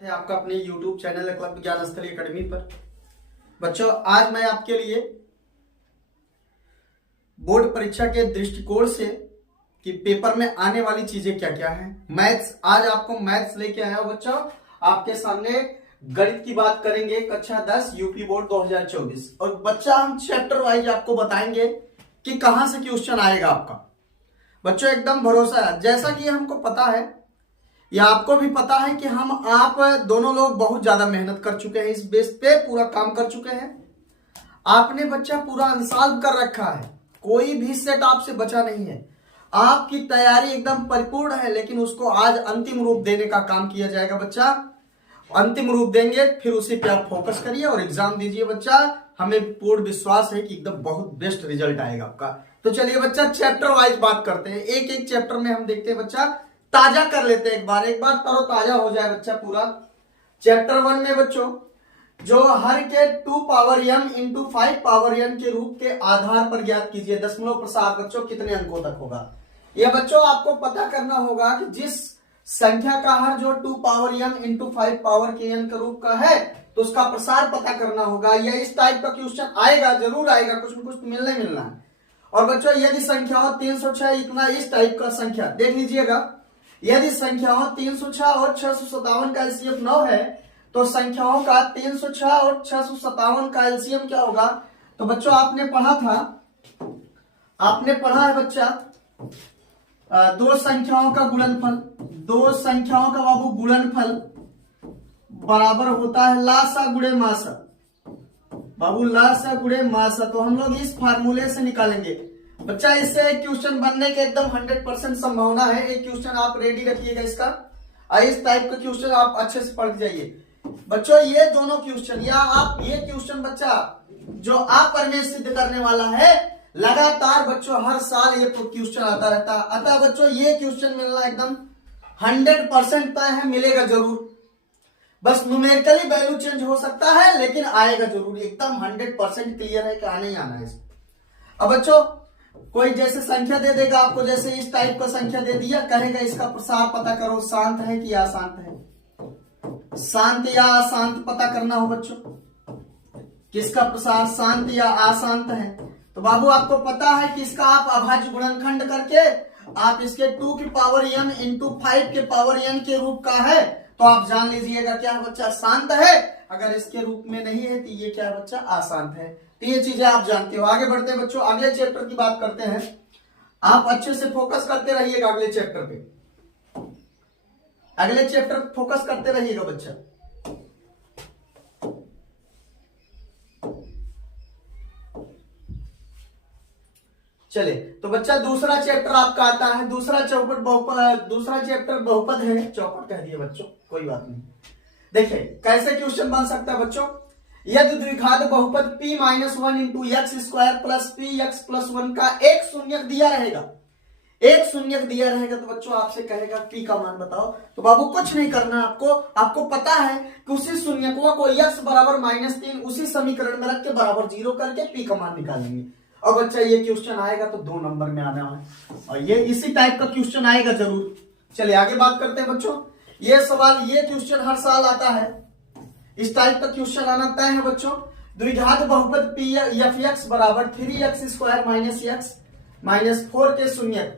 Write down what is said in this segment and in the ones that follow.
है आपका अपने YouTube चैनल क्लब ज्ञान स्थली अकेडमी पर। बच्चों, आज मैं आपके लिए बोर्ड परीक्षा के दृष्टिकोण से कि पेपर में आने वाली चीजें क्या क्या हैं, मैथ्स, आज आपको मैथ्स लेके आया हूं बच्चों। आपके सामने गणित की बात करेंगे, कक्षा 10 यूपी बोर्ड 2024। और बच्चा हम चैप्टर वाइज आपको बताएंगे कि कहां से क्वेश्चन आएगा आपका। बच्चों एकदम भरोसा है, जैसा कि हमको पता है या आपको भी पता है कि हम आप दोनों लोग बहुत ज्यादा मेहनत कर चुके हैं, इस बेस पे पूरा काम कर चुके हैं। आपने बच्चा पूरा अनसॉल्व कर रखा है, कोई भी सेट आपसे बचा नहीं है, आपकी तैयारी एकदम परिपूर्ण है। लेकिन उसको आज अंतिम रूप देने का काम किया जाएगा बच्चा। अंतिम रूप देंगे, फिर उसी पे आप फोकस करिए और एग्जाम दीजिए बच्चा। हमें पूर्ण विश्वास है कि एकदम बहुत बेस्ट रिजल्ट आएगा आपका। तो चलिए बच्चा चैप्टर वाइज बात करते हैं, एक एक चैप्टर में हम देखते हैं बच्चा, ताजा कर लेते हैं एक बार तरो ताजा हो जाए बच्चा पूरा। चैप्टर 1 में बच्चों जो हर के 2 power m into 5 power n के रूप के आधार पर ज्ञात कीजिए दशमलव प्रसार बच्चों कितने अंकों तक होगा। यह बच्चों आपको पता करना होगा कि जिस संख्या का हर जो 2 पावर m इंटू 5 पावर के n के रूप का है तो उसका प्रसार पता करना होगा। यह इस टाइप का क्वेश्चन आएगा, जरूर आएगा, कुछ न कुछ तो मिलना ही मिलना है। और बच्चों यदि संख्या हो 306 इतना, इस टाइप का संख्या देख लीजिएगा, यदि संख्याओं 306 और 657 का एलसीएम 9 है तो संख्याओं का 306 और 657 का एलसीएम क्या होगा। तो बच्चों आपने पढ़ा है बच्चा दो संख्याओं का गुणनफल, दो संख्याओं का बाबू गुणनफल बराबर होता है लासा गुणे मासा। बाबू लासा गुणे मासा, तो हम लोग इस फार्मूले से निकालेंगे बच्चा। इससे एक क्वेश्चन बनने के एकदम 100% संभावना है। एक क्वेश्चन आप रेडी रखिएगा इसका, इस टाइप का क्वेश्चन आप अच्छे से पढ़ जाइए बच्चों। ये दोनों क्वेश्चन या आप ये क्वेश्चन बच्चा जो आप में सिद्ध करने वाला है, लगातार बच्चों हर साल ये क्वेश्चन आता रहता है। अतः बच्चों ये क्वेश्चन मिलना एकदम 100% तय है, मिलेगा जरूर। बस न्यूमेरिकली वैल्यू चेंज हो सकता है लेकिन आएगा जरूर, एकदम 100% क्लियर है कि आने ही आना है। अब बच्चों कोई जैसे संख्या दे देगा आपको, जैसे इस टाइप का संख्या दे दिया, कहेगा इसका प्रसार पता करो, शांत है कि अशांत है। शांत या अशांत पता करना हो बच्चों, किसका प्रसार शांत या अशांत है। तो बाबू आपको पता है कि इसका आप अभाज्य गुणनखंड करके आप इसके 2 की पावर m इंटू 5 के पावर n के रूप का है तो आप जान लीजिएगा क्या बच्चा शांत है। अगर इसके रूप में नहीं है तो ये क्या बच्चा अशांत है। तो ये चीजें आप जानते हो। आगे बढ़ते हैं बच्चों, अगले चैप्टर की बात करते हैं। आप अच्छे से फोकस करते रहिएगा अगले चैप्टर पे, अगले चैप्टर फोकस करते रहिएगा बच्चा। चले तो बच्चा दूसरा चैप्टर आपका आता है, दूसरा चैप्टर बहुपद है, चौपट कह दिए बच्चों, कोई बात नहीं। देखिए कैसे क्वेश्चन बन सकता है बच्चों। यदि द्विघात बहुपद p minus 1 into x square plus P x plus 1 का एक शून्यक दिया रहेगा, एक शून्यक दिया रहेगा तो बच्चों आपसे कहेगा p का मान बताओ। तो बाबू कुछ नहीं करना आपको पता है कि उसी शून्यकों को x बराबर -3 उसी समीकरण में रख के बराबर 0 करके p का मान निकालेंगे। और बच्चा ये क्वेश्चन आएगा तो 2 नंबर में आना है और ये इसी टाइप का क्वेश्चन आएगा जरूर। चलिए आगे बात करते हैं बच्चों। ये सवाल, ये क्वेश्चन हर साल आता है, इस टाइप का क्वेश्चन आना तय है बच्चों। द्विघात बहुपद पी एफ एक्स बराबर 3x square minus x minus 4 के शून्य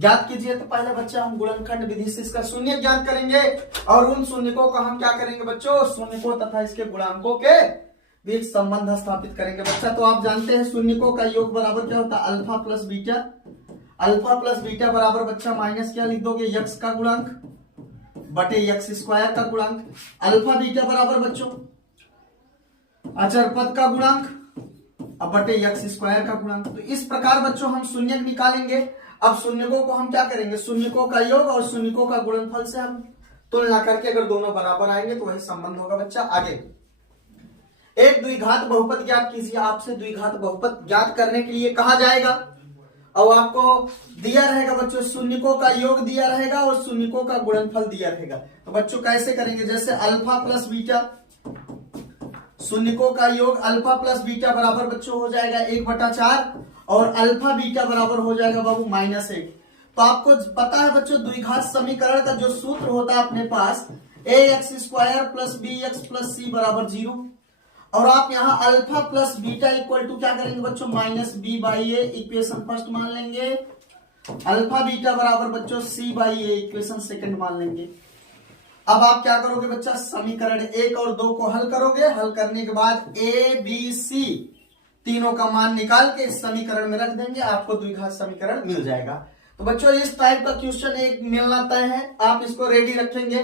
ज्ञात कीजिए। तो पहले बच्चा हम गुणनखंड विधि से इसका शून्य ज्ञात करेंगे और उन शून्यकों का हम क्या करेंगे बच्चों, शून्यकों तथा इसके गुणांकों के बीच संबंध स्थापित करेंगे बच्चा। तो आप जानते हैं शून्यकों का योग बराबर क्या होता है, alpha plus beta. Alpha plus beta बराबर बच्चा माइनस क्या लिख दोगे, यक्स का गुणांक बटे यक्स स्क्वायर का गुणांक। अल्फा बीटा बराबर बच्चों अचर पद का गुणांक अब बटे यक्स स्क्वायर का गुणांक। तो इस प्रकार बच्चों हम शून्यक निकालेंगे। अब शून्यकों को हम क्या करेंगे, शून्यकों का योग और शून्यकों का गुणनफल से हम तुलना करके अगर दोनों बराबर आएंगे तो वही संबंध होगा बच्चा। आगे एक द्विघात बहुपद ज्ञात कीजिए। आपसे द्विघात बहुपद ज्ञात करने के लिए कहा जाएगा और आपको दिया रहेगा बच्चों, शून्यकों का योग दिया रहेगा और शून्यकों का गुणनफल दिया रहेगा। तो बच्चों कैसे करेंगे, जैसे अल्फा प्लस बीटा, शून्यकों का योग अल्फा प्लस बीटा बराबर बच्चों हो जाएगा 1/4 और अल्फा बीटा बराबर हो जाएगा बाबू -1। तो आपको पता है बच्चों द्विघात समीकरण का जो सूत्र होता है अपने पास a x square plus b x plus c बराबर 0। और आप यहाँ alpha plus beta equal to क्या करेंगे बच्चों, minus b by a, equation first मान लेंगे। अल्फा बीटा बराबर बच्चों c by a, equation second मान लेंगे। अब आप क्या करोगे बच्चा, समीकरण 1 और 2 को हल करोगे। हल करने के बाद ए बी सी तीनों का मान निकाल के इस समीकरण में रख देंगे, आपको द्विघात समीकरण मिल जाएगा। तो बच्चों इस टाइप का क्वेश्चन एक मिलना तय है, आप इसको रेडी रखेंगे।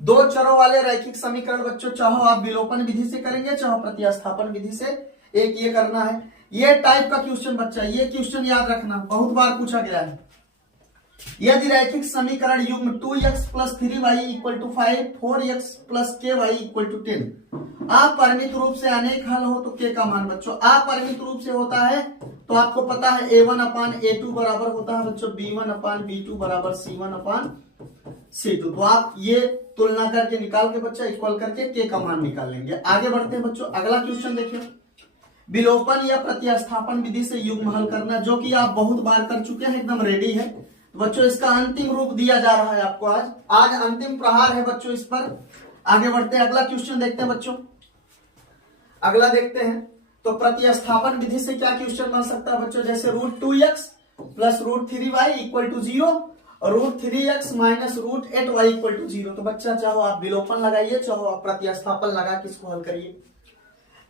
दो चरों वाले रैखिक समीकरण बच्चों, चाहो आप विलोपन विधि से करेंगे, चाहो प्रतिस्थापन विधि से, एक ये करना है। ये टाइप का क्वेश्चन बच्चा, ये क्वेश्चन याद रखना, बहुत बार पूछा गया है। यदि रैखिक समीकरण युग्म 2x plus 3y equal to 5, 4x plus ky equal to 10 अपरिमित रूप से अनेक हल हो तो k का मान बच्चों अपरिमित रूप से होता है तो आपको पता है a1 अपान a2 बराबर होता है बच्चों b1 अपान b2 बराबर c1 अपान c2। तो आप ये तुलना करके निकाल के बच्चा इक्वल करके k का मान निकाल लेंगे। आगे बढ़ते हैं बच्चों, अगला क्वेश्चन देखिए। विलोपन या प्रतिस्थापन विधि से युग्म हल करना, जो कि आप बहुत बार कर चुके हैं, एकदम रेडी है। तो बच्चों इसका अंतिम रूप दिया जा रहा है आपको, आज अंतिम प्रहार है बच्चों इस पर। आगे बढ़ते हैं, अगला क्वेश्चन देखते हैं बच्चों। अगला देखते हैं तो प्रतिस्थापन विधि से क्या क्वेश्चन बन सकता है बच्चों, जैसे √2x plus √3y equal to 0 और √3x minus √8y equal to 0। तो बच्चा चाहो आप विलोपन लगाइए, चाहो आप प्रतिस्थापन लगा के इसको हल करिए।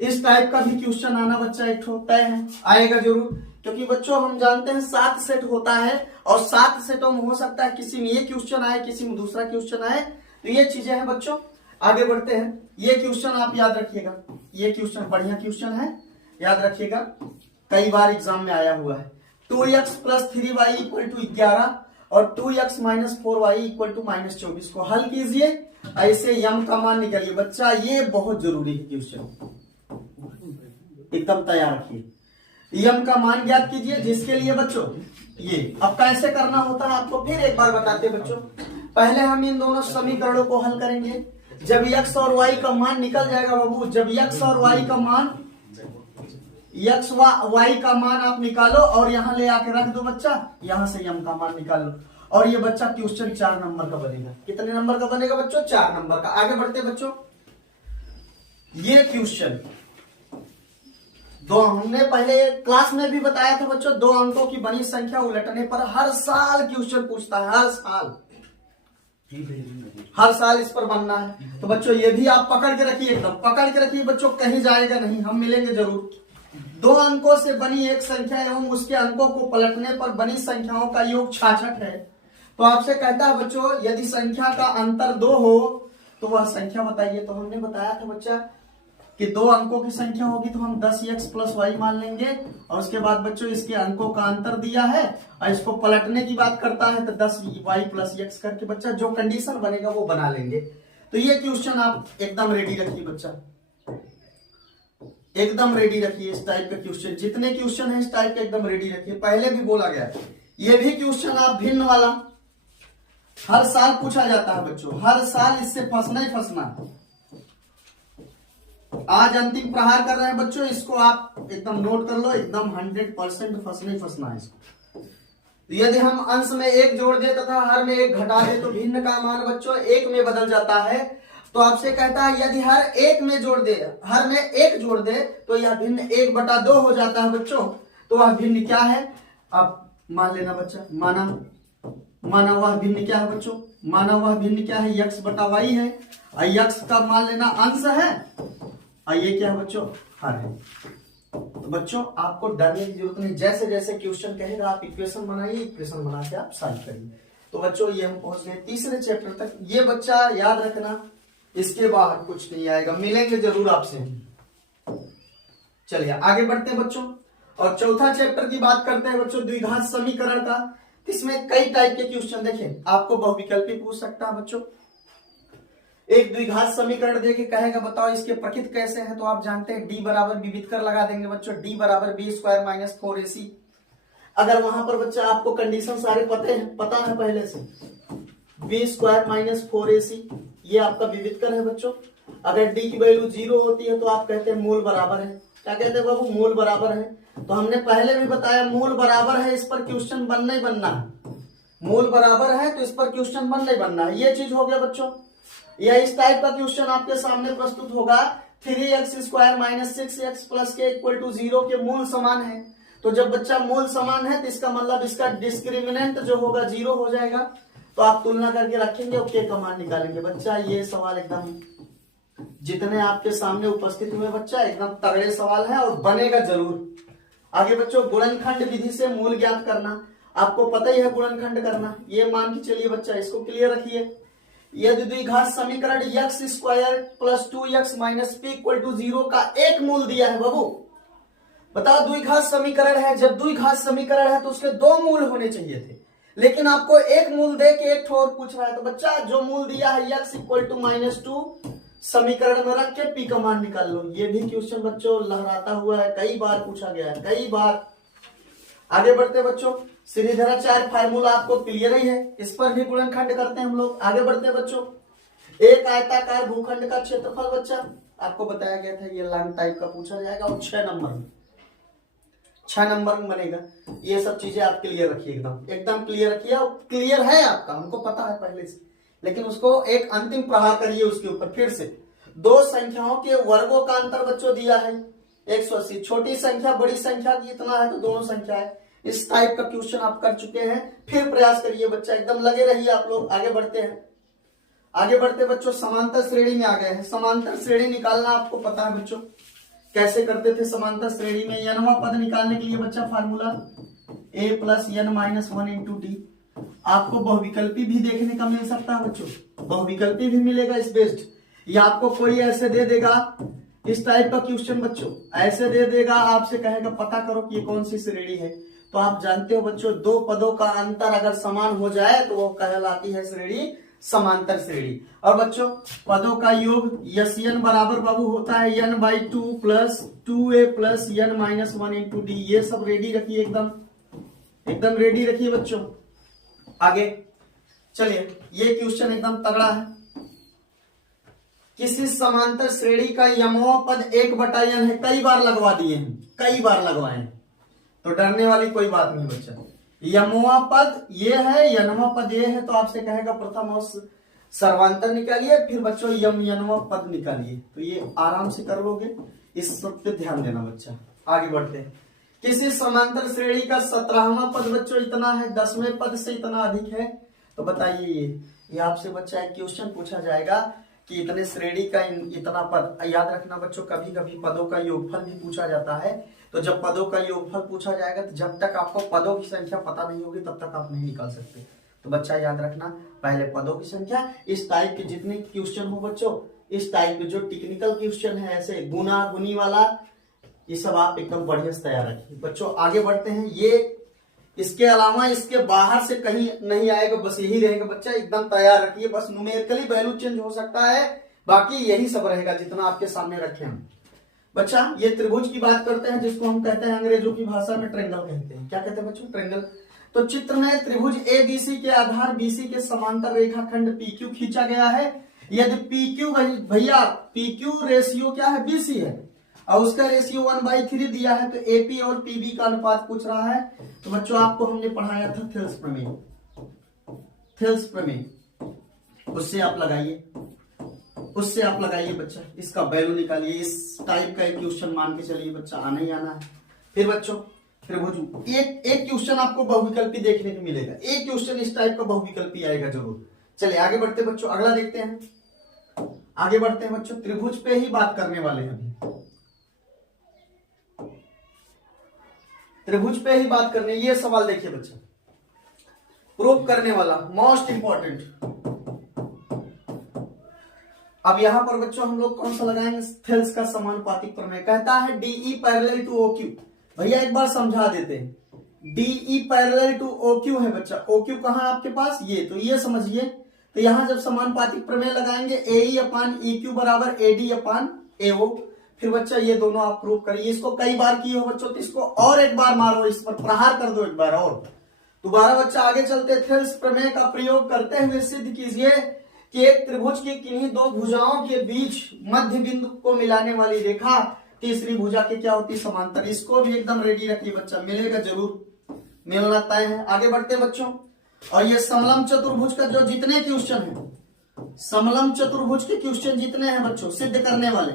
इस टाइप का भी क्वेश्चन आना बच्चा एक तय है, आएगा जरूर, क्योंकि बच्चों हम जानते हैं 7 सेट होता है और 7 सेटों में हो सकता है किसी में ये क्वेश्चन आए, किसी में दूसरा क्वेश्चन आए। तो ये चीजें हैं बच्चों। आगे बढ़ते हैं, ये क्वेश्चन आप याद रखिएगा, ये क्वेश्चन बढ़िया क्वेश्चन है, याद रखिएगा, कई बार एग्जाम में आया हुआ है। 2x plus 3y equal to 11 और 2x minus 4y equal to minus 24 को हल कीजिए, ऐसे यम का मान निकालिए। बच्चा ये बहुत जरूरी है क्वेश्चन, एकदम तैयार रखिए। यम का मान ज्ञात कीजिए, जिसके लिए बच्चों ये अब कैसे करना होता है आपको फिर एक बार बताते हैं बच्चों। पहले हम इन दोनों समीकरणों को हल करेंगे। जब x और y का मान निकल जाएगा बाबू, जब x और y का मान, x व y का मान आप निकालो और यहाँ ले आके रख दो बच्चा, यहाँ से यम का मान निकाल लो और ये बच्चा क्वेश्चन 4 नंबर का बनेगा। कितने नंबर का बनेगा बच्चों, 4 नंबर का। आगे बढ़ते बच्चों, ये क्वेश्चन दो हमने पहले क्लास में भी बताया था बच्चों, 2 अंकों की बनी संख्या उलटने पर हर साल क्वेश्चन पूछता है, हर साल इस पर बनना है। तो बच्चों ये भी आप पकड़ के रखिए, एकदम पकड़ के रखिए बच्चों, कहीं जाएगा नहीं, हम मिलेंगे जरूर। 2 अंकों से बनी एक संख्या एवं उसके अंकों को पलटने पर बनी संख्याओं का योग 66 है। तो आपसे कहता है बच्चों, यदि संख्या का अंतर 2 हो तो वह संख्या बताइए। तो हमने बताया था बच्चा कि 2 अंकों की संख्या होगी तो हम 10x प्लस y मान लेंगे और उसके बाद बच्चों इसके अंकों का अंतर दिया है और इसको पलटने की बात करता है तो 10y प्लस x करके बच्चा जो कंडीशन बनेगा वो बना लेंगे। तो ये क्वेश्चन आप एकदम रेडी रखिए बच्चा, एकदम रेडी रखिए। इस टाइप के क्वेश्चन जितने क्वेश्चन है इस टाइप के एकदम रेडी रखिए। पहले भी बोला गया ये भी क्वेश्चन आप भिन्न वाला हर साल पूछा जाता है बच्चों, हर साल इससे फंसना ही फंसना। आज अंतिम प्रहार कर रहे हैं बच्चों, इसको आप एकदम नोट कर लो, एकदम 100% फंसना ही फंसना है इसको। यदि हम अंश में 1 जोड़ दे तथा हर में 1 घटा दे तो भिन्न का मान बच्चों 1 में बदल जाता है। तो आपसे कहता है यदि हर 1 में जोड़ दे, हर में 1 जोड़ दे तो यह भिन्न 1/2 हो जाता है बच्चों। तो वह भिन्न क्या है, आप मान लेना बच्चा, माना वह भिन्न क्या है बच्चों, माना वह भिन्न क्या है, x बटा y है और x का मान लेना अंश है और ये क्या है बच्चों, हर है। तो बच्चों आपको डरने की जरूरत नहीं, जैसे जैसे क्वेश्चन कहेगा आप इक्वेशन बनाइए, इक्वेशन बना के आप सॉल्व करिए। तो बच्चों ये हम पहुंच गए तीसरे चैप्टर तक। ये बच्चा याद रखना, इसके बाहर कुछ नहीं आएगा, मिलेंगे जरूर आपसे। चलिए आगे बढ़ते हैं बच्चों और चौथा चैप्टर की बात करते हैं बच्चों, द्विघात समीकरण का। इसमें कई टाइप के क्वेश्चन देखें, आपको बहुविकल्पी पूछ सकता है बच्चों। एक द्विघात समीकरण देके कहेगा बताओ इसके प्रकृत कैसे है, तो आप जानते हैं d बराबर विविधकर लगा देंगे बच्चों, d बराबर b स्क्वायर माइनस 4ac। अगर वहां पर बच्चा आपको कंडीशन सारे पता है पहले से, b स्क्वायर माइनस 4ac ये आपका विविधकर है बच्चों। अगर d की वैल्यू 0 होती है तो आप कहते हैं मूल बराबर है। क्या कहते हैं बाबू, मूल बराबर है। तो हमने पहले भी बताया मूल बराबर है, इस पर क्वेश्चन बनना ही बनना है। मूल बराबर है तो इस पर क्वेश्चन बनना ही बनना है, ये चीज हो गया बच्चों। या इस टाइप का क्वेश्चन आपके सामने प्रस्तुत होगा 3x² - 6x + k = 0 के मूल समान है। तो जब बच्चा मूल समान है तो इसका मतलब इसका डिस्क्रिमिनेंट जो होगा 0 हो जाएगा। तो आप तुलना करके रखेंगे और k का मान निकालेंगे। बच्चा ये सवाल एकदम जितने आपके सामने उपस्थित हुए बच्चा एकदम तगड़े सवाल है और बनेगा जरूर। आगे बच्चों गुणनखंड विधि से मूल ज्ञात करना, आपको पता ही है गुणनखंड करना। ये मान के चलिए बच्चा, इसको क्लियर रखिए। यदि द्विघात समीकरण x² + 2x - p = 0 का एक मूल दिया है बाबू, बताओ द्विघात समीकरण है, जब द्विघात समीकरण है तो उसके दो मूल होने चाहिए थे, लेकिन आपको एक मूल दे के एक ठोर पूछ रहा है। तो बच्चा जो मूल दिया है x = -2 समीकरण में रख के p का मान निकाल लो। ये भी क्वेश्चन बच्चों लहराता हुआ है, कई बार पूछा गया है, कई बार। आगे बढ़ते बच्चों, श्रीधराचार्य फार्मूला आपको क्लियर ही है, इस पर भी गुणनखंड करते हैं हम लोग। आगे बढ़ते बच्चों, एक आयताकार भूखंड का क्षेत्रफल बच्चा आपको बताया गया था, ये लॉन्ग टाइप का पूछा जाएगा और 6 नंबर में बनेगा। ये सब चीजें आप क्लियर रखिए, एकदम क्लियर रखिए। क्लियर है आपका, हमको पता है पहले से, लेकिन उसको एक अंतिम प्रहार करिए उसके ऊपर फिर से। दो संख्याओं के वर्गों का अंतर बच्चों दिया है 180, छोटी संख्या बड़ी संख्या कितना है तो दोनों संख्या है। इस टाइप का क्वेश्चन आप कर चुके हैं, फिर प्रयास करिए बच्चा, एकदम लगे रहिए आप लोग। आगे बढ़ते हैं, आगे बढ़ते बच्चों समांतर श्रेणी में आ गए हैं। समांतर श्रेणी निकालना आपको पता है बच्चों, कैसे करते थे समांतर श्रेणी में। n वां पद निकालने के लिए बच्चा फार्मूला a + n - 1 × d। आपको बहुविकल्पी भी देखने का मिल सकता है बच्चों, बहुविकल्पी भी मिलेगा इस बेस्ड। या आपको कोई ऐसे दे देगा, इस टाइप का क्वेश्चन बच्चों ऐसे दे देगा, आपसे कहेगा पता करो कि ये कौन सी श्रेणी है। तो आप जानते हो बच्चों, दो पदों का अंतर अगर समान हो जाए तो वो कहलाती है श्रेणी समांतर श्रेणी। और बच्चों पदों का योग यन बराबर बाबू होता है n/2 + 2a + n - 1 × d। ये सब रेडी रखिए, एकदम रेडी रखिए बच्चों। आगे चलिए, ये क्वेश्चन एकदम तगड़ा है। किसी समांतर श्रेणी का यमों पद 1/n है, कई बार लगवा दिए हैं, कई बार लगवाए हैं, तो डरने वाली कोई बात नहीं बच्चा। यमवा पद ये है, यनवा पद ये है, तो आपसे कहेगा प्रथम और सर्वांतर निकालिए, फिर बच्चों यनवा पद निकालिए। तो ये आराम से कर लोगे, इस सब पे ध्यान देना बच्चा। आगे बढ़ते हैं, किसी समांतर श्रेणी का 17वां पद बच्चों इतना है, 10वें पद से इतना अधिक है, तो बताइए। ये आपसे बच्चा एक क्वेश्चन पूछा जाएगा कि इतने श्रेणी का इतना पद। याद रखना बच्चों, कभी कभी पदों का योगफल भी पूछा जाता है। तो जब पदों का योगफल पूछा जाएगा तो जब तक आपको पदों की संख्या पता नहीं होगी तब तक आप नहीं निकाल सकते। तो बच्चा याद रखना, पहले पदों की संख्या। इस टाइप के जितने क्वेश्चन हो बच्चों, इस टाइप के जो टेक्निकल क्वेश्चन है, ऐसे गुना गुनी वाला, ये सब आप एकदम बढ़िया से तैयार रखिए बच्चों। आगे बढ़ते हैं, ये इसके अलावा इसके बाहर से कहीं नहीं आएगा, बस यही रहेगा बच्चा, एकदम तैयार रखिए। बस न्यूमेरिकली वैल्यू चेंज हो सकता है, बाकी यही सब रहेगा जितना आपके सामने रखे हम बच्चा। ये त्रिभुज की बात करते हैं, जिसको हम कहते हैं अंग्रेजों की भाषा में ट्रेंगल कहते हैं। क्या कहते हैं बच्चों? ट्रेंगल। तो चित्र में त्रिभुज ABC के आधार BC के समांतर रेखाखंड PQ खींचा गया है। यदि PQ भैया PQ रेशियो क्या है? BC है, और उसका रेशियो 1/3 दिया है, तो AP और PB का अनुपात पूछ रहा है। तो बच्चों आपको हमने पढ़ाया था थेल्स प्रमेय, थेल्स प्रमेय, उससे आप लगाइए, उससे आप लगाइए बच्चा, इसका वैल्यू निकालिए। इस टाइप का एक क्वेश्चन मान के चलिए बच्चा, आना ही आना है। फिर बच्चों त्रिभुज एक क्वेश्चन आपको बहुविकल्पी देखने को मिलेगा, एक क्वेश्चन इस टाइप का बहुविकल्पी आएगा जरूर। चलिए आगे बढ़ते बच्चों, अगला देखते हैं। आगे बढ़ते हैं बच्चों, त्रिभुज पे ही बात करने वाले हैं अभी, त्रिभुज पे ही बात करने। ये सवाल देखिए बच्चा, प्रूफ करने वाला, मोस्ट इंपॉर्टेंट। अब यहां पर बच्चों हम लोग कौन सा लगाएंगे? थेल्स का समानुपातिक प्रमेय। कहता है DE पैरेलल टू OQ। भैया एक बार समझा देते हैं, DE पैरेलल टू OQ है बच्चा। OQ कहां है आपके पास? ये, तो ये समझिए। तो यहां जब समानुपातिक प्रमेय लगाएंगे AE/EQ बराबर AD/AO। फिर बच्चा ये दोनों आप प्रूव करिए। इसको कई बार किए हो बच्चों, तो इसको और एक बार मारो, इस पर प्रहार कर दो एक बार और। दोबारा बच्चा आगे चलते, थेल्स प्रमेय का प्रयोग करते हुए सिद्ध कीजिए कि एक त्रिभुज की किन्हीं दो भुजाओं के बीच मध्य बिंदु को मिलाने वाली रेखा तीसरी भुजा की क्या होती है? समांतर। इसको भी एकदम रेडी रखिए बच्चा, मिलेगा जरूर, मिलना तय है। आगे बढ़ते बच्चों, और ये समलम चतुर्भुज का जो जितने क्वेश्चन है समलम चतुर्भुज के क्वेश्चन जितने हैं बच्चों सिद्ध करने वाले,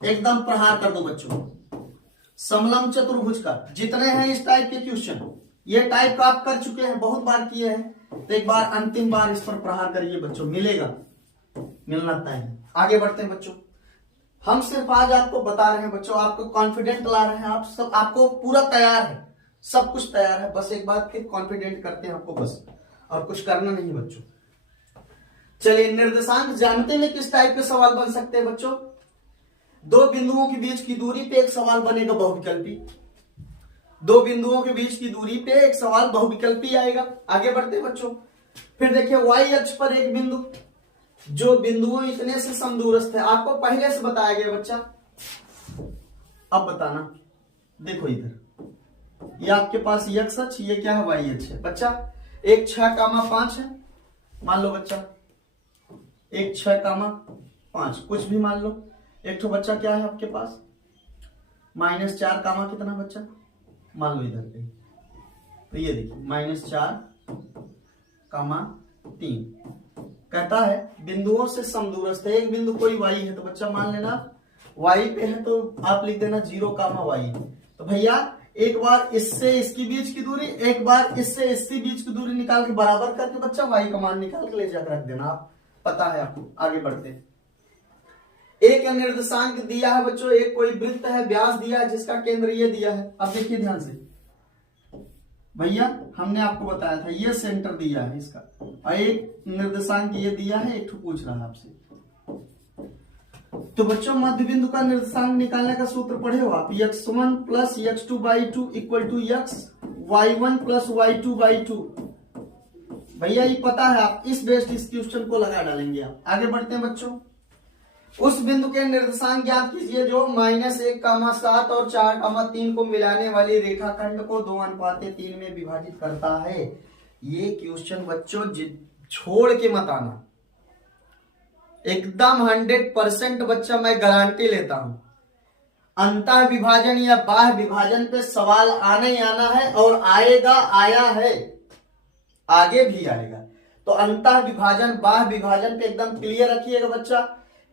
एकदम प्रहार कर दो बच्चों। समलम चतुर्भुज का जितने हैं इस टाइप के क्वेश्चन, ये टाइप का आप कर चुके हैं, बहुत बार किए हैं, तो एक बार अंतिम बार इस पर प्रहार करिए बच्चों, मिलेगा, मिलना तय है। आगे बढ़ते हैं बच्चों। हम सिर्फ आज आपको बता रहे हैं बच्चों, आपको कॉन्फिडेंट ला रहे हैं, आप सब आपको पूरा तैयार है, सब कुछ तैयार है, बस एक बात फिर कॉन्फिडेंट करते हैं आपको बस, और कुछ करना नहीं बच्चों। चलिए, निर्देशांक जानते हैं किस टाइप के सवाल बन सकते हैं बच्चों? दो बिंदुओं के बीच की दूरी पे एक सवाल बनेगा बहुविकल्पी, दो बिंदुओं के बीच की दूरी पे एक सवाल बहुविकल्पी आएगा। आगे बढ़ते हैं बच्चों। फिर देखिए, वाई अक्ष पर एक बिंदु, जो बिंदुओं इतने से समदूरस्थ है, आपको पहले से बताया गया बच्चा, अब बताना। देखो इधर, ये आपके पास एक्स अक्ष, ये क्या है वाई अक्ष है बच्चा। एक 6,5 है, मान लो बच्चा, एक 6,5 कुछ भी मान लो। एक तो बच्चा क्या है आपके पास, -4 कामा कितना बच्चा, मान लो इधर पे, तो ये देखिए -4,3 कहता है बिंदुओं से समदूरस्थ है। एक बिंदु कोई वाई है, तो बच्चा मान लेना वाई पे है, तो आप लिख देना 0,y। तो भैया एक बार इससे इसकी बीच की दूरी, एक बार इससे इसकी बीच की दूरी निकाल के बराबर करके बच्चा वाई का मान निकाल के ले जाकर रख देना, आप पता है आपको। आगे बढ़ते हैं। एक निर्देशांक दिया है बच्चों, एक कोई वृत्त है, व्यास दिया है जिसका केंद्र ये दिया है। अब देखिए ध्यान से भैया, हमने आपको बताया था ये सेंटर दिया है इसका, और एक निर्देशांक ये दिया है, एक पूछ रहा है आपसे। तो बच्चों मध्य बिंदु का निर्देशांक निकालने का सूत्र पढ़े हो आप, x1 plus x2/2 equal to y1 plus y2/2। भैया ये पता है, आप इस बेस्ड इस क्वेश्चन को लगा डालेंगे आप। आगे बढ़ते हैं बच्चों। उस बिंदु के निर्देशांक ज्ञात कीजिए जो -1,7 और 4,3 को मिलाने वाली रेखाखंड को 2:3 में विभाजित करता है। ये क्वेश्चन बच्चों छोड़ के मत आना, एकदम 100% बच्चा मैं गारंटी लेता हूं। अंतः विभाजन या बाह्य विभाजन पे सवाल आना ही आना है, और आएगा, आया है, आगे भी आएगा। तो अंतः विभाजन बाह्य विभाजन पे एकदम क्लियर रखिएगा बच्चा।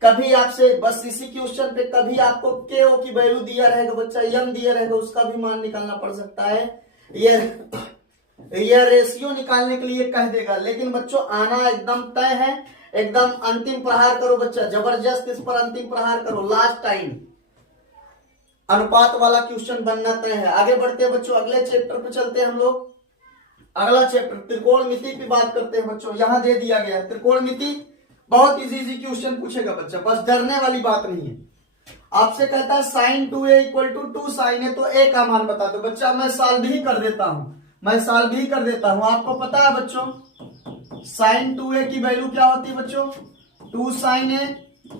कभी आपसे बस इसी क्वेश्चन पे कभी आपको के ओ की वैल्यू दिया रहेगा बच्चा, यम दिया रहेगा, उसका भी मान निकालना पड़ सकता है, ये रेशियो निकालने के लिए कह देगा, लेकिन बच्चों आना एकदम तय है। एकदम अंतिम प्रहार करो बच्चा, जबरदस्त इस पर अंतिम प्रहार करो, लास्ट टाइम अनुपात वाला क्वेश्चन बनना तय है। आगे बढ़ते हैं बच्चों, अगले चैप्टर पे चलते हैं हम लोग। अगला चैप्टर त्रिकोणमिति की बात करते हैं बच्चों। यहां दे दिया गया है त्रिकोणमिति, बहुत इजी क्वेश्चन पूछेगा बच्चा, बस डरने वाली बात नहीं है। आपसे कहता है sin 2a equal to 2 sin a, तो a का मान बता दो बच्चा। मैं सॉल्व भी कर देता हूं, मैं सॉल्व भी कर देता हूं। आपको पता है बच्चों sin 2a की वैल्यू क्या होती है बच्चों, 2 sin a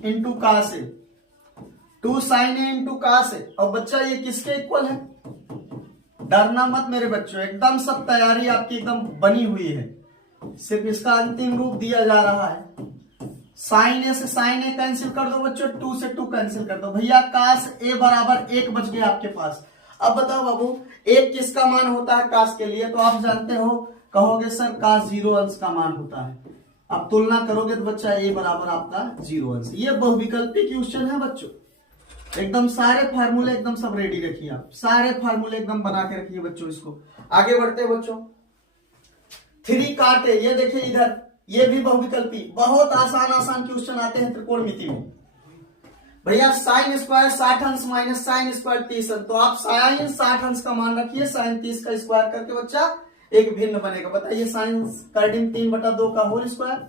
into cos a, 2 sin a into cos a। और बच्चा ये किसके इक्वल है, डरना मत मेरे बच्चों, एकदम सब तैयारी आपकी एकदम बनी हुई है, सिर्फ इसका अंतिम रूप दिया जा रहा है। साइन ए से साइन ए कैंसिल कर दो बच्चों, 2 से 2 कैंसिल कर दो भैया, कास ए बराबर 1 बच गया आपके पास। अब बताओ बाबू 1 किसका मान होता है कास के लिए, तो आप जानते हो, कहोगे सर कास 0 अंश का मान होता है। अब तुलना करोगे तो बच्चा ए बराबर आपका 0 अंश। ये बहुविकल्पी क्वेश्चन है बच्चों, एकदम सारे फार्मूले एकदम सब रेडी रखिए आप, सारे फार्मूले एकदम बना के रखिए बच्चों इसको। आगे बढ़ते हैं बच्चों। 3 काटे, ये देखिए इधर, ये भी बहुविकल्पी, बहुत आसान क्वेश्चन आते हैं त्रिकोणमिति में भैया। साइन स्क्वायर 60 अंश माइनस साइन स्क्वायर 30 अंश, तो आप साइन 60 अंश का मान रखिए, साइन 30 का स्क्वायर करके बच्चा एक भिन्न बनेगा। बताइए साइन कर्डिन 3/2 का होल स्क्वायर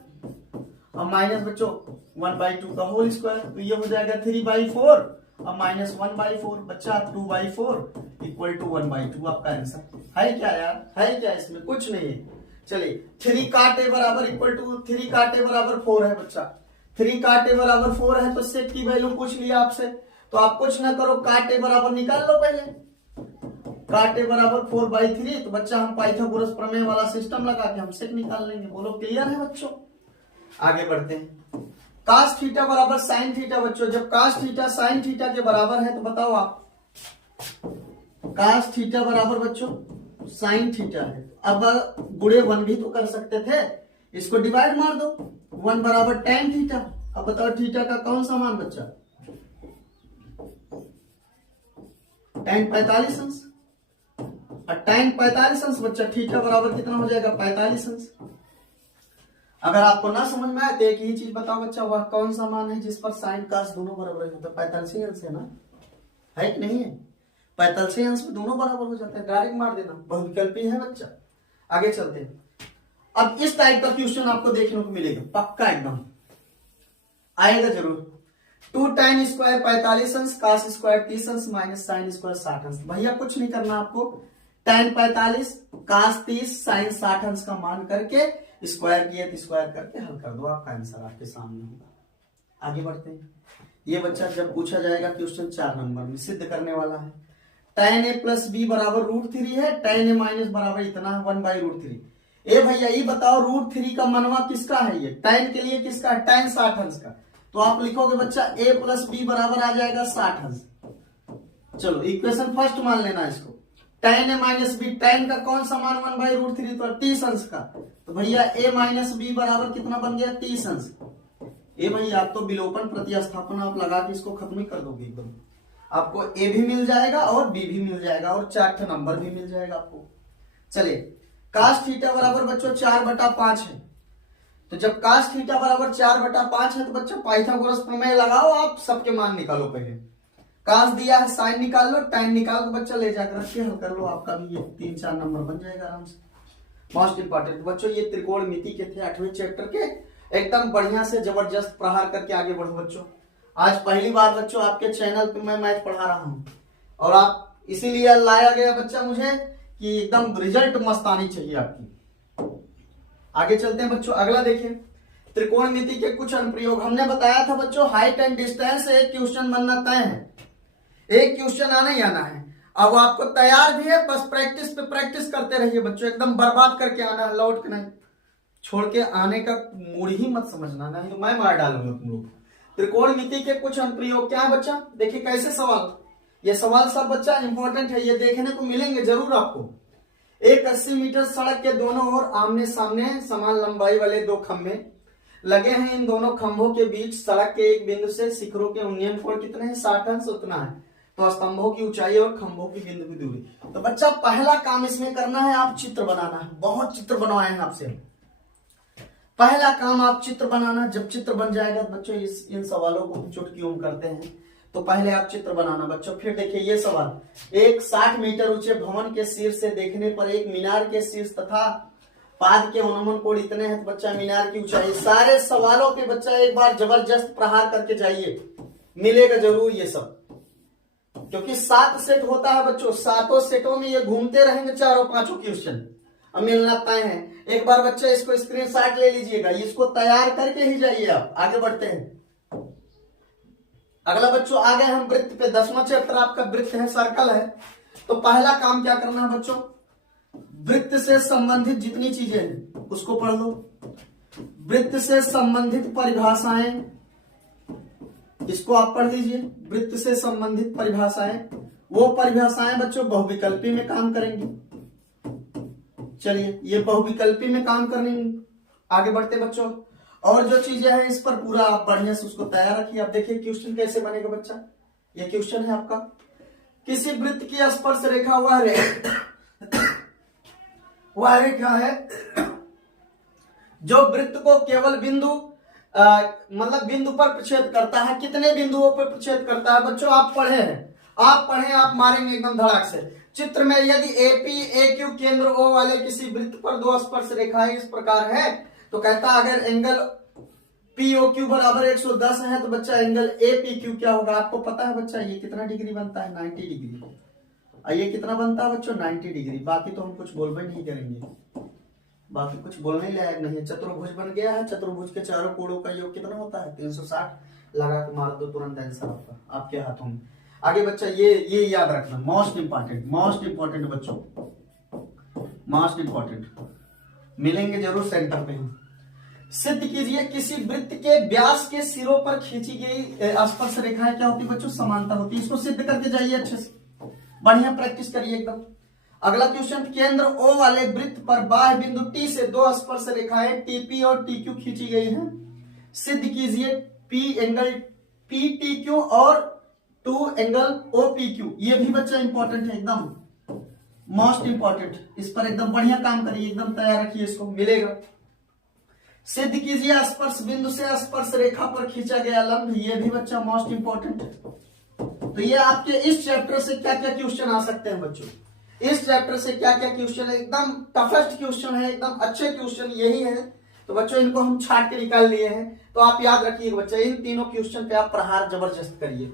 और माइनस बच्चों 1/2 का होल स्क्वायर, तो ये हो जाएगा 3/4 और माइनस 1/4 बच्चा 2/4 इक्वल टू 1/2 आपका आंसर है। क्या यार, है क्या इसमें, कुछ नहीं है। चलिए 3 काट ए बराबर इक्वल टू 3 काट ए बराबर 4 है बच्चा, 3 काट ए बराबर 4 है, तो सेक की वैल्यू पूछ लिया आपसे, तो आप कुछ ना करो, काट ए बराबर निकाल लो पहले, काट ए बराबर 4/3, तो बच्चा हम पाइथागोरस प्रमेय वाला सिस्टम लगा के हम सेक निकाल लेंगे। बोलो क्लियर है बच्चों। आगे बढ़ते हैं। कास थीटा बराबर साइन थीटा बच्चों, जब कास थीटा साइन थीटा के बराबर है तो बताओ आप, कास थीटा बराबर बच्चों साइन थीटा है। अब गुणे 1 भी तो कर सकते थे, इसको डिवाइड मार दो, 1 बराबर tan थीटा। अब बताओ थीटा का कौन सा मान बच्चा, tan 45 अंश। और tan 45 अंश बच्चा थीटा बराबर कितना हो जाएगा 45 अंश। अगर आपको ना समझ में आए तो एक ही चीज बताओ बच्चा, वह कौन सा मान है जिस पर साइन कास दोनों बराबर होता है, 45 अंश है ना, है कि नहीं है, 45 अंश में दोनों बराबर हो जाते हैं, डायरेक्ट मार देना, बहुविकल्पी है बच्चा। आगे चलते हैं। अब इस टाइप का क्वेश्चन आपको देखने को मिलेगा पक्का एकदम आएगा जरूर। 2 tan स्क्वायर 45 अंश, कास स्क्वायर 30 अंश, माइनस साइन स्क्वायर 60 अंश। भैया कुछ नहीं करना आपको, tan 45 कास 30 साइन 60 अंश का मान करके स्क्वायर किया तो स्क्वायर करके हल कर दो, आपका आंसर आपके सामने होगा। आगे बढ़ते हैं। ये बच्चा जब पूछा जाएगा क्वेश्चन 4 नंबर में सिद्ध करने वाला है। tan a प्लस बी बराबर √3 है, tan a माइनस बराबर इतना है 1/√3। ए भैया ये बताओ √3 का मनवा किसका है, ये tan के लिए किसका है, tan 60 अंश का। तो आप लिखोगे बच्चा a प्लस बी बराबर आ जाएगा 60 अंश। चलो इक्वेशन फर्स्ट मान लेना इसको, tan a minus B, tan का कौन सा मान 1/√3 तो 30 अंश का। तो भैया a माइनस बी बराबर कितना बन गया 30 अंश। ए भैया आप तो विलोपन प्रतिस्थापन आप लगा के इसको खत्म ही कर दोगे एकदम, आपको ए भी मिल जाएगा और बी भी मिल जाएगा और 4 नंबर भी मिल जाएगा आपको। चलिए कास थीटा बराबर बच्चों 4/5 है, तो जब कास थीटा बराबर 4/5 है तो बच्चों पाइथागोरस प्रमेय लगाओ, आप सबके मान निकालो। पहले कास दिया है, साइन निकाल लो, tan निकाल दो बच्चा, ले जाकर रख के हल कर लो, आपका भी ये 3-4 नंबर बन जाएगा आराम से। मोस्ट इंपॉर्टेंट बच्चों ये त्रिकोणमिति के थे 8वें चैप्टर के, एकदम बढ़िया से जबरदस्त प्रहार करके आगे बढ़ो बच्चों। आज पहली बार बच्चों आपके चैनल पे मैं मैथ पढ़ा रहा हूं और आप इसीलिए लाया गया बच्चा मुझे कि एकदम रिजल्ट मस्त आनी चाहिए आपकी। आगे चलते हैं बच्चों, अगला देखिए त्रिकोणमिति के कुछ अनुप्रयोग। हमने बताया था बच्चों हाइट एंड डिस्टेंस से एक क्वेश्चन बनना तय है, एक क्वेश्चन आना ही आना है। अब आपको तैयार भी है, बस प्रैक्टिस पे प्रैक्टिस करते रहिए बच्चों, एकदम बर्बाद करके आना है, लौट के नहीं, छोड़ के आने का मूड ही मत समझना, नहीं तो मैं मार डालूंगा तुम लोग। त्रिकोणमिति के कुछ अनुप्रयोग क्या है बच्चा, देखिए कैसे सवाल, ये सवाल सब बच्चा इंपॉर्टेंट है, ये देखने को मिलेंगे जरूर आपको। एक 80 मीटर सड़क के दोनों ओर आमने सामने समान लंबाई वाले 2 खंभे लगे हैं। इन दोनों खंभों के बीच सड़क के एक बिंदु से शिखरों के उन्नयन कोण कितने हैं, 60 अंश उतना है। तो स्तंभों की ऊंचाई और खंभों की बिंदु की दूरी। तो बच्चा पहला काम इसमें करना है, आप चित्र बनाना है, बहुत चित्र बनवाए हैं आपसे। पहला काम आप चित्र बनाना, जब चित्र बन जाएगा बच्चों इन सवालों को चुटकियों करते हैं, तो पहले आप चित्र बनाना बच्चों। फिर देखिए ये सवाल, एक 60 मीटर ऊंचे भवन के शीर्ष से देखने पर एक मीनार के शीर्ष तथा पाद के उन्नमन कोण इतने हैं, तो बच्चा मीनार की ऊंचाई। सारे सवालों के बच्चा एक बार जबरदस्त प्रहार करके जाइए, मिलेगा जरूर ये सब, क्योंकि 7 सेट होता है बच्चों, 7 सेटों में ये घूमते रहेंगे 4-5 क्वेश्चन, अब मिलना तय है। एक बार बच्चे इसको स्क्रीनशॉट ले लीजिएगा, इसको तैयार करके ही जाइए आप। आगे बढ़ते हैं, अगला बच्चों आ गए हम वृत्त पे। 10वां चैप्टर आपका वृत्त है, सर्कल है। तो पहला काम क्या करना है बच्चों, वृत्त से संबंधित जितनी चीजें हैं उसको पढ़ लो। वृत्त से संबंधित परिभाषाएं, इसको आप पढ़ लीजिए। वृत्त से संबंधित परिभाषाएं, वो परिभाषाएं बच्चों बहुविकल्पी में काम करेंगी। चलिए ये बहुविकल्पी में काम करेंगे। आगे बढ़ते बच्चों, और जो चीजें हैं इस पर पूरा आप बढ़िया से उसको तैयार रखिए। अब देखिए क्वेश्चन कैसे बनेगा बच्चा, ये क्वेश्चन है आपका, किसी वृत्त की स्पर्श रेखा वह रेखा है जो वृत्त को केवल बिंदु मतलब बिंदु पर प्रच्छेद करता है। कितने बिंदुओं पर प्रच्छेद करता है बच्चों, आप पढ़े, आप मारेंगे एकदम धड़ाक से। चित्र में यदि एपी एक्यू केंद्र ओ वाले किसी वृत्त पर 2 स्पर्श रेखाएं इस प्रकार है, तो कहता अगर एंगल पीओक्यू बराबर 110 है तो बच्चा एंगल एपीक्यू क्या होगा। आपको पता है बच्चा ये कितना डिग्री बनता है, 90 डिग्री। ये कितना बनता है बच्चों, 90 डिग्री। बाकी तो हम कुछ बोलबे नहीं करेंगे, बाकी कुछ बोलने लायक नहीं है। चतुर्भुज बन गया है, चतुर्भुज के चारों कोणों का योग कितना होता है, 360। लगा के मार दो, तुरंत आंसर आपका आपके हाथों में। आगे बच्चा ये याद रखना, मोस्ट इंपॉर्टेंट बच्चों, मोस्ट इंपॉर्टेंट, मिलेंगे जरूर सेंटर पे। सिद्ध कीजिए किसी वृत्त के व्यास के सिरों पर खींची गई स्पर्श रेखाएं क्या होती है बच्चों, समांतर होती है। इसको सिद्ध करके जाइए, अच्छे से बढ़िया प्रैक्टिस करिए एकदम। अगला क्वेश्चन, केंद्र O वाले वृत्त पर बाह्य बिंदु T से दो स्पर्श रेखाएं TP और TQ खींची गई हैं। सिद्ध कीजिए P एंगल PTQ और 2 एंगल OPQ। ये भी बच्चा इंपॉर्टेंट है, एकदम मोस्ट इंपॉर्टेंट। इस पर एकदम बढ़िया काम करिए, एकदम तैयार रखिए, इसको मिलेगा। सिद्ध कीजिए स्पर्श बिंदु से स्पर्श रेखा पर खींचा गया लंब। ये भी बच्चा मोस्ट इंपॉर्टेंट है। तो ये आपके इस चैप्टर से क्या क्या क्वेश्चन आ सकते हैं बच्चों, इस चैप्टर से क्या क्या क्वेश्चन है, एकदम टफेस्ट क्वेश्चन है, एकदम अच्छे क्वेश्चन यही है। तो बच्चों इनको हम छाट के निकाल लिए हैं। तो आप याद रखिए बच्चा, इन तीनों क्वेश्चन पे आप प्रहार जबरदस्त करिए,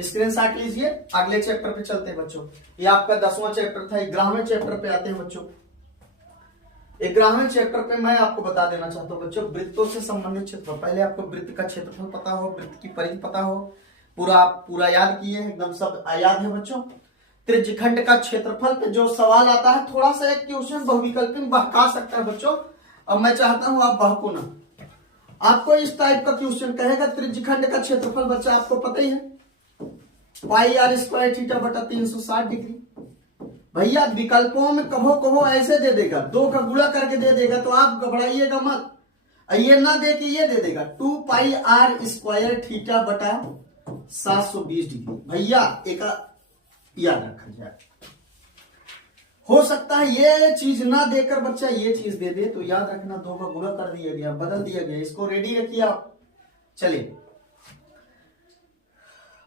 स्क्रीनशॉट लीजिए। अगले चैप्टर पे चलते हैं बच्चों। ये आपका 10वां चैप्टर था। 11वें चैप्टर पे आते हैं बच्चों। 11वें चैप्टर पे मैं आपको बता देना चाहता हूँ बच्चों, वृत्तों से संबंधित क्षेत्रफल। पहले आपको वृत्त का क्षेत्रफल पता हो, वृत्त की परिधि पता हो, पूरा याद किए हैं, एकदम सब याद है बच्चों। त्रिज्यखंड का क्षेत्रफल पे जो सवाल आता है, थोड़ा सा एक क्वेश्चन बहुविकल्पी में बहका सकता है बच्चों। अब मैं चाहता हूं आप बहको ना। आपको इस टाइप का क्वेश्चन कहेगा, त्रिज्यखंड का क्षेत्रफल बच्चा आपको पता ही है, पाई आर स्क्वायर थीटा बटा 360 डिग्री। भैया विकल्पों में कभो कभो ऐसे दे देगा, 2 का गुणा करके दे देगा, तो आप घबराइएगा मत। ये ना दे के ये दे देगा 2 पाई आर स्क्वायर थीटा बटा 720 डिग्री। भैया एक याद रखा जाए, हो सकता है ये चीज ना देकर बच्चा ये चीज दे दे, तो याद रखना 2 का गुणा कर दिया गया, बदल दिया गया, इसको रेडी रखिए आप। चलिए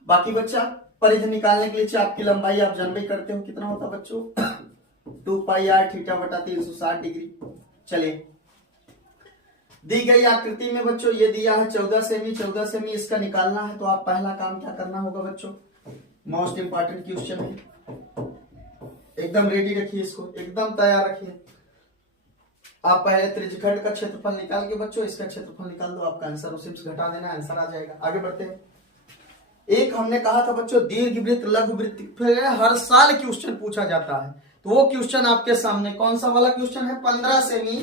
बाकी बच्चा, परिधि निकालने के लिए चाप की लंबाई आप जानबे करते हो कितना होता बच्चों, 2 पाई आर थीटा बटा 360 डिग्री। चलिए दी गई आकृति में बच्चों ये दिया है 14 सेमी, 14 सेमी इसका निकालना है। तो आप पहला काम क्या करना होगा बच्चों, मोस्ट इंपॉर्टेंट क्वेश्चन है, एकदम रेडी रखिए, इसको एकदम तैयार रखिए। आप पहले त्रिज्यखंड का क्षेत्रफल निकाल के बच्चों इसका क्षेत्रफल निकाल दो, आपका आंसर उसी से घटा देना, आंसर आ जाएगा। आगे बढ़ते हैं। एक हमने कहा था बच्चों दीर्घवृत्त लघुवृत्त हर साल क्वेश्चन पूछा जाता है, तो वो क्वेश्चन आपके सामने कौन सा वाला क्वेश्चन है, 15 सेमी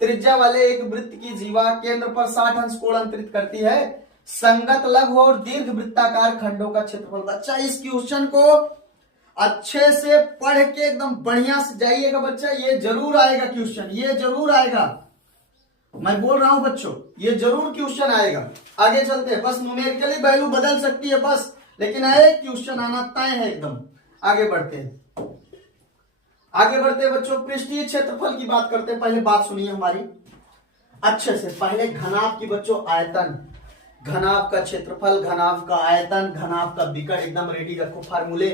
त्रिज्या वाले एक वृत्त की जीवा केंद्र पर 60 अंश कोण अंतरित करती है, संगत लघु और दीर्घ वृत्ताकार खंडों का क्षेत्रफल। बच्चा इस क्वेश्चन को अच्छे से पढ़ के एकदम बढ़िया से जाइएगा बच्चा, ये जरूर आएगा क्वेश्चन, ये जरूर आएगा, मैं बोल रहा हूं बच्चों, ये जरूर क्वेश्चन आएगा। आगे चलते हैं, बस न्यूमेरिकली वैल्यू बदल सकती है बस, लेकिन एक क्वेश्चन आना तय है एकदम। आगे बढ़ते हैं, आगे बढ़ते हैं बच्चों, पृष्ठीय क्षेत्रफल की बात करते हैं। पहले बात सुनिए हमारी अच्छे से, पहले घनाभ की बच्चों आयतन, घनाभ का क्षेत्रफल, घनाभ का आयतन, घनाभ का विकर्ण एकदम रेडी रखो फार्मूले।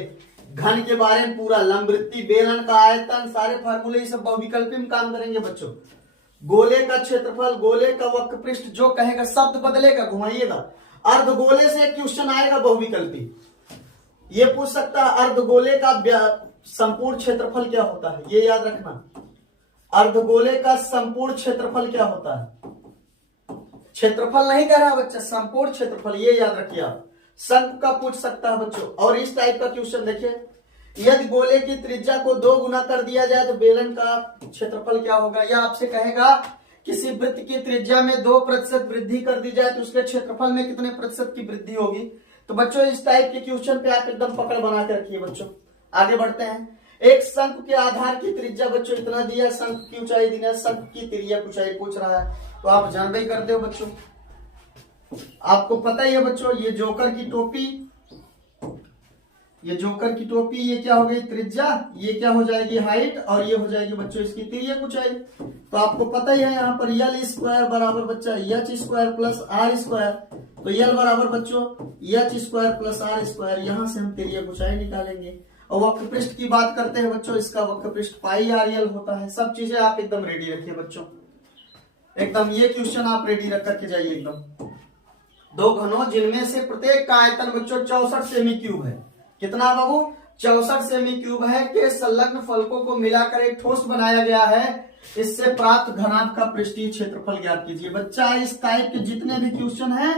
घन के बारे में पूरा, लंबवृत्ति, बेलन का आयतन, सारे फार्मूले ये सब बहुविकल्पी में काम करेंगे बच्चों। गोले का क्षेत्रफल, गोले का वक्र पृष्ठ, जो कहेगा शब्द बदलेगा, घुमाइएगा। अर्धगोले से एक क्वेश्चन आएगा बहुविकल्पी, ये पूछ सकता है अर्धगोले का संपूर्ण क्षेत्रफल क्या होता है, ये याद रखना। अर्धगोले का संपूर्ण क्षेत्रफल क्या होता है, क्षेत्रफल नहीं कह रहा बच्चा, संपूर्ण क्षेत्रफल, ये याद रखिए आप। शंकु का पूछ सकता है बच्चों। और इस टाइप का क्वेश्चन देखिए, यदि गोले की त्रिज्या को 2 गुना कर दिया जाए तो बेलन का क्षेत्रफल क्या होगा। यह आपसे कहेगा किसी वृत्त की त्रिज्या में 2% वृद्धि कर दी जाए तो उसके क्षेत्रफल में कितने प्रतिशत की वृद्धि होगी। तो बच्चों इस टाइप के क्वेश्चन पे आप एकदम पकड़ बना के रखिए बच्चों। आगे बढ़ते हैं, एक शंकु के आधार की त्रिज्या बच्चों इतना दिया, शंकु की ऊंचाई दी है, शंकु की तिर्यक ऊंचाई पूछ रहा है, तो आप जानबे ही करते हो बच्चों, आपको पता ही है बच्चों। ये जोकर की टोपी, ये जोकर की टोपी, ये क्या हो गई त्रिज्या, ये क्या हो जाएगी हाइट, और ये हो जाएगी बच्चों इसकी तिर्यक ऊंचाई। तो आपको पता ही है यहाँ पर यल स्क्वायर बराबर बच्चा H square plus R square, तो यल बराबर बच्चों H square plus R square, यहां से हम तिर्यक ऊंचाई निकालेंगे। और वक्र पृष्ठ की बात करते हैं बच्चों, इसका वक्र पृष्ठ पाई आर यल होता है। सब चीजें आप एकदम रेडी रखिए बच्चों, एकदम ये क्वेश्चन आप रेडी रख करके जाइए एकदम। 2 घनों जिनमें से प्रत्येक का आयतन बच्चों 64 सेमी क्यूब है। कितना बाबू, 64 सेमी क्यूब है, के संलग्न फलकों को मिलाकर एक ठोस बनाया गया है। इससे प्राप्त घनाभ का पृष्ठीय क्षेत्रफल ज्ञात कीजिए। बच्चा इस टाइप के जितने भी क्वेश्चन हैं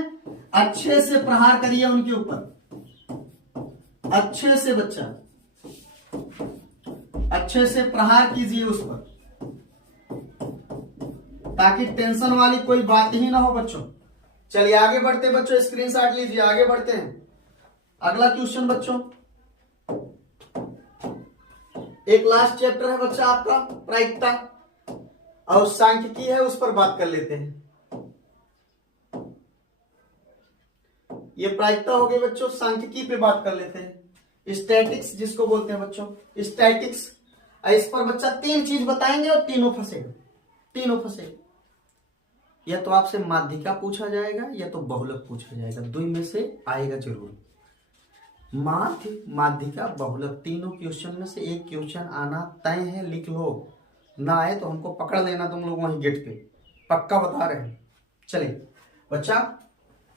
अच्छे से प्रहार करिए उनके ऊपर, अच्छे से बच्चा, अच्छे से प्रहार कीजिए उस पर, ताकि टेंशन वाली कोई बात ही ना हो बच्चों। चलिए आगे बढ़ते बच्चों, स्क्रीनशॉट लीजिए, आगे बढ़ते हैं। अगला क्वेश्चन बच्चों, एक लास्ट चैप्टर है बच्चा आपका प्रायिकता, और सांख्यिकी है, उस पर बात कर लेते हैं। ये प्रायिकता हो गई बच्चों, सांख्यिकी पे बात कर लेते हैं। स्टैटिक्स जिसको बोलते हैं बच्चों, स्टैटिक्स। इस पर बच्चा 3 चीज बताएंगे और तीनों फंसेगा, तीनों फंसेगा। या तो आपसे माध्यिका पूछा जाएगा या तो बहुलक पूछा जाएगा, 2 में से आएगा जरूर। माध्य, माध्यिका, बहुलक, तीनों क्वेश्चन में से एक क्वेश्चन आना तय है, लिख लो। ना आए तो हमको पकड़ लेना तुम लोग वहीं गेट पे, पक्का बता रहे हैं। चलिए बच्चा,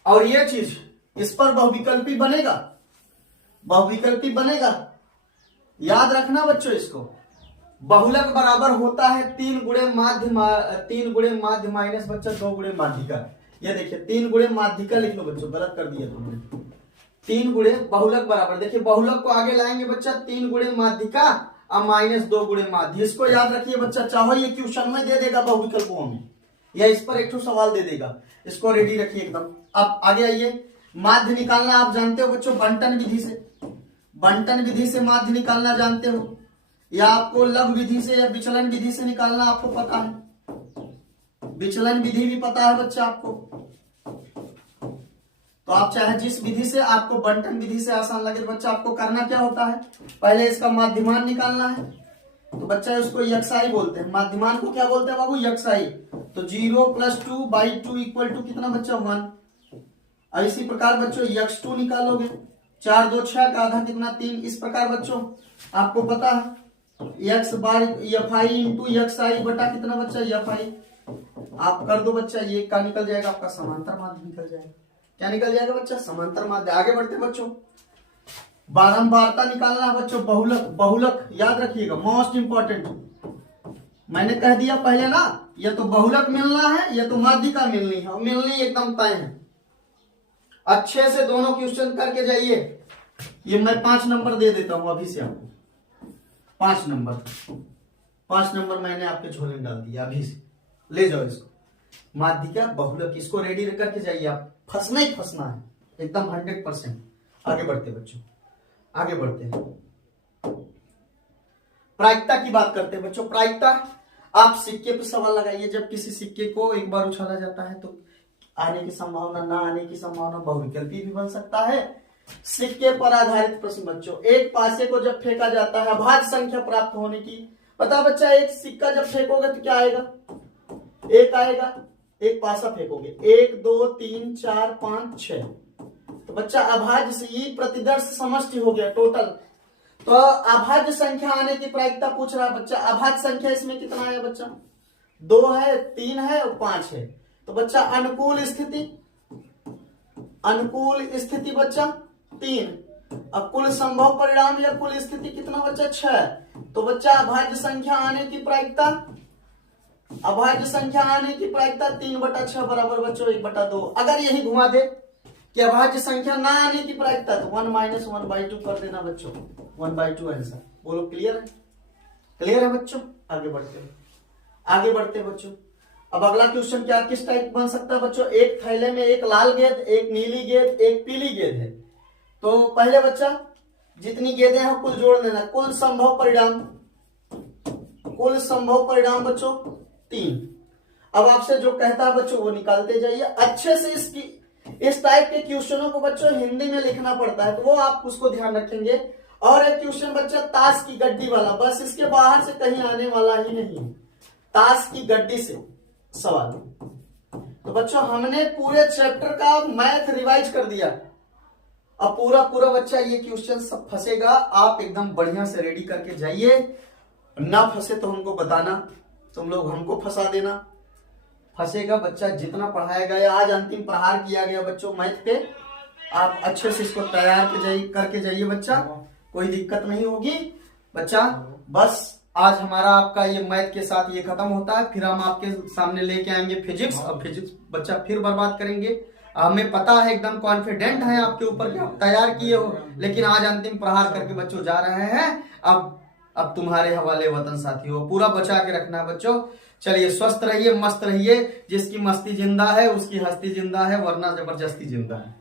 और ये चीज इस पर बहुविकल्पी बनेगा, बहुविकल्पी बनेगा, याद रखना बच्चों इसको। बहुलक बराबर होता है 3 गुणे माध्य, 3 गुणे माध्य माइनस बच्चा 2 गुणे माध्यिका। ये देखिए 3 गुणे माध्यिका लिख लो बच्चों, गलत कर दिया तुमने। 3 गुणे बहुलक बराबर, देखिए बहुलक को आगे लाएंगे बच्चा 3 गुणे माध्यिका और माइनस 2 गुणे माध्य। इसको याद रखिए बच्चा, चाहो ये क्वेश्चन में दे देगा बहुविकल्पों में, या इस पर एक सवाल दे देगा, इसको रेडी रखिए एकदम। अब आगे आइए, माध्य निकालना आप जानते हो बच्चों बंटन विधि से, बंटन विधि से माध्य निकालना जानते हो, या आपको लघु विधि से या विचलन विधि से निकालना आपको पता है। विचलन विधि भी पता है बच्चा आपको, तो आप चाहे जिस विधि से, आपको बंटन विधि से आसान लगे बच्चा, आपको करना क्या होता है, पहले इसका माध्यमान निकालना है। तो बच्चा उसको यक्षाई बोलते हैं, माध्यमान को क्या बोलते हैं बाबू, यक्षाई। तो 0 + 2/2 = कितना बच्चा 1। अब इसी प्रकार बच्चों x2 निकालोगे, 4 2 6 का आधा कितना 3। इस प्रकार बच्चों आपको पता है x बार fi इंटू xi बटा कितना बच्चा fi। आप कर दो बच्चा, ये क्या निकल जाएगा आपका, समांतर माध्य निकल जाएगा। क्या निकल जाएगा बच्चा, समांतर माध्य। आगे बढ़ते बच्चों, बारंबारता निकालना है बच्चों, बहुलक, बहुलक याद रखिएगा, मोस्ट इंपॉर्टेंट। मैंने कह दिया पहले ना, या तो बहुलक मिलना है या तो माध्यिका मिलनी है, मिलनी एकदम तय है। अच्छे से दोनों क्वेश्चन करके जाइए। ये मैं 5 नंबर दे देता हूं अभी से आपको, 5 नंबर मैंने आपके झोले में डाल दिया, अभी से ले जाओ इसको। माध्यिका, बहुलक, इसको रेडी करके जाइए आप, फंसना ही फंसना है एकदम 100%। आगे बढ़ते बच्चों, आगे बढ़ते हैं, प्रायिकता की बात करते हैं बच्चों। प्रायिकता, आप सिक्के पे सवाल लगाइए, जब किसी सिक्के को एक बार उछाला जाता है तो आने की संभावना, ना आने की संभावना, बहुविकल्पी भी बन सकता है। सिक्के पर आधारित प्रश्न बच्चों, एक पासे को जब फेंका जाता है अभाज्य संख्या प्राप्त होने की, पता बच्चा एक सिक्का जब फेंकोगे तो क्या आएगा, 1 आएगा। एक पासा फेंकोगे, 1 2 3 4 5 6, तो बच्चा अभाज्य से ये प्रतिदर्श समष्टि हो गया टोटल। तो अभाज्य संख्या आने की प्रायिकता पूछ रहा है बच्चा। अभाज्य संख्या इसमें कितना है बच्चा, 2 है, 3 है और 5 है। तो बच्चा अनुकूल स्थिति, अनुकूल स्थिति बच्चा 3। अब कुल संभव परिणाम या कुल स्थिति कितना बच्चा 6। तो बच्चा अभाज्य संख्या आने की प्रायिकता, अभाज्य संख्या आने की प्रायिकता 3/6 बराबर बच्चों 1/2। अगर यही घुमा दे कि अभाज्य संख्या ना आने की प्रायिकता, तो 1 - 1/2 कर देना बच्चों, 1/2 आंसर। बोलो क्लियर है, क्लियर है बच्चों। आगे बढ़ते हैं, आगे बढ़ते हैं बच्चों। अब अगला क्वेश्चन क्या किस टाइप बन सकता है बच्चों, एक थैले में एक लाल गेंद, एक नीली गेंद, एक पीली गेंद है। तो पहले बच्चा जितनी गेंदें हैं कुल जोड़ लेना, कुल संभव परिणाम, कुल संभव परिणाम बच्चों 3। अब आपसे जो कहता है बच्चों वो निकालते जाइए। अच्छे से इसकी, इस टाइप के क्वेश्चनों को बच्चों हिंदी में लिखना पड़ता है, तो वो आप उसको ध्यान रखेंगे। और एक क्वेश्चन बच्चा ताश की गड्डी वाला, बस इसके बाहर से कहीं आने वाला ही नहीं, ताश की गड्डी से सवाल। तो बच्चों हमने पूरे चैप्टर का मैथ रिवाइज कर दिया। अब पूरा पूरा बच्चा ये क्वेश्चन सब फंसेगा, आप एकदम बढ़िया से रेडी करके जाइए। ना फंसे तो हमको बताना, तुम लोग हमको फंसा देना। फंसेगा बच्चा, जितना पढ़ाया गया, आज अंतिम प्रहार किया गया बच्चों मैथ पे, आप अच्छे से इसको तैयार करके जाइए बच्चा, कोई दिक्कत नहीं होगी बच्चा। बस आज हमारा आपका ये मैथ के साथ ये खत्म होता है, फिर हम आपके सामने लेके आएंगे फिजिक्स, और फिजिक्स बच्चा फिर बर्बाद करेंगे। हमें पता है, एकदम कॉन्फिडेंट है आपके ऊपर कि आप तैयार किए हो, लेकिन आज अंतिम प्रहार करके बच्चों जा रहे हैं। अब तुम्हारे हवाले वतन साथियों, पूरा बचा के रखना बच्चों। चलिए स्वस्थ रहिए, मस्त रहिए। जिसकी मस्ती जिंदा है उसकी हस्ती जिंदा है, वरना जबरदस्ती जिंदा है।